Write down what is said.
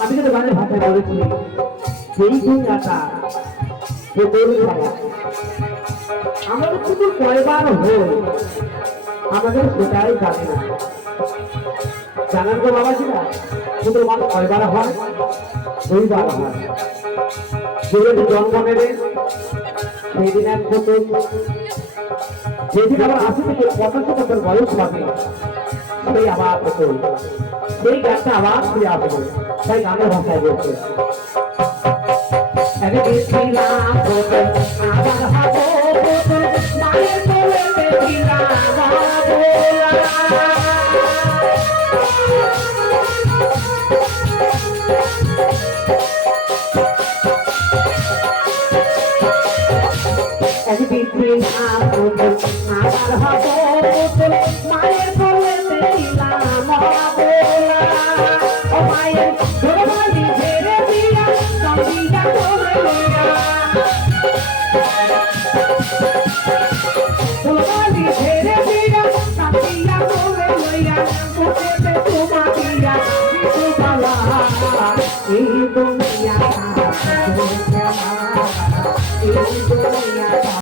আমি কিন্তু গানের ভাষায় বলেছি। সেই দুনিয়াটা পুতুল খেলা আমরা তো পুতুল কয়বার হই আমাদের সেটাই জানে জানার তো বাবা ছিল পুতুল মানুষ কয়বার হয় দুইবার হয়। যেদিন জন্ম নেবে সেই দিন এক যেদিন আবার আশি থেকে পঁচাশি বছর বয়স হবে। সেই আবার পুতুল সেই গানটা আবার ফিরে আসবে। তাই গানের ভাষায় বলছে আবার হব ঝেড়ে দিয়া সঙ্গীটা করে লইয়া কোটেতে তোমা দিয়া কিছু এই দুনিয়া এই